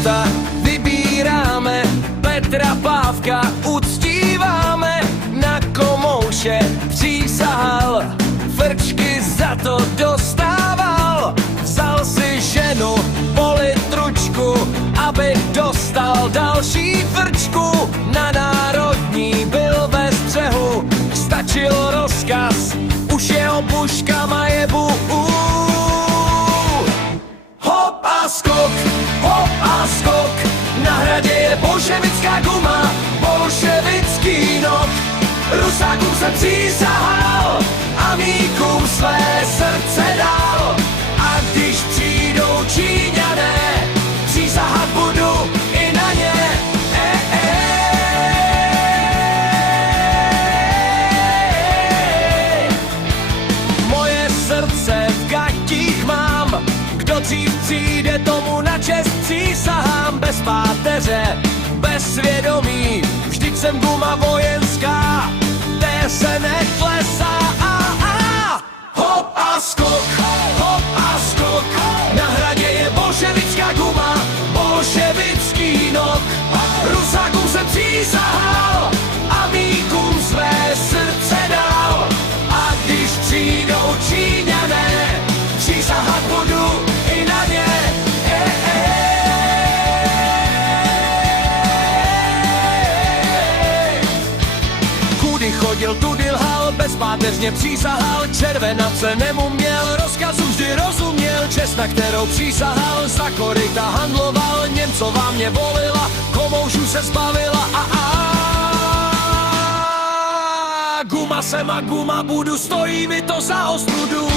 auta vybíráme, Petra Pávka uctíváme, na komouše přísahal, frčky za to dostával. Vzal si ženu po litručku, aby dostal další frčku. Na národní byl ve střehu, stačil rozkaz, už jeho puškama je hop a skok, na hradě je bolševická guma, bolševický nok. Rusákům jsem přísahal, amíkům své srdce dal. A když přijdou Číňané, přísahat budu i na ně. Moje srdce v gatích mám, kdo dřív přijde, tomu na čest přísahám. Bez páteře, bez svědomí, vždyť jsem guma vojenská, té se neklesá. Hop a skok, na hradě je bolševická guma, bolševický nok. Rusákům jsem přísahal, amíkům své srdce dal. A když přijdou Číňané, přísahat budu i na ně. Kudy chodil, tudy lhal, bezpáteřně přísahal, červenace nemuměl, rozkazu vždy rozuměl, čest, na kterou přísahal, za koryta handloval, Němcová mě volila, komoušů se zbavila Guma jsem a guma budu, stojí mi to za ostudu.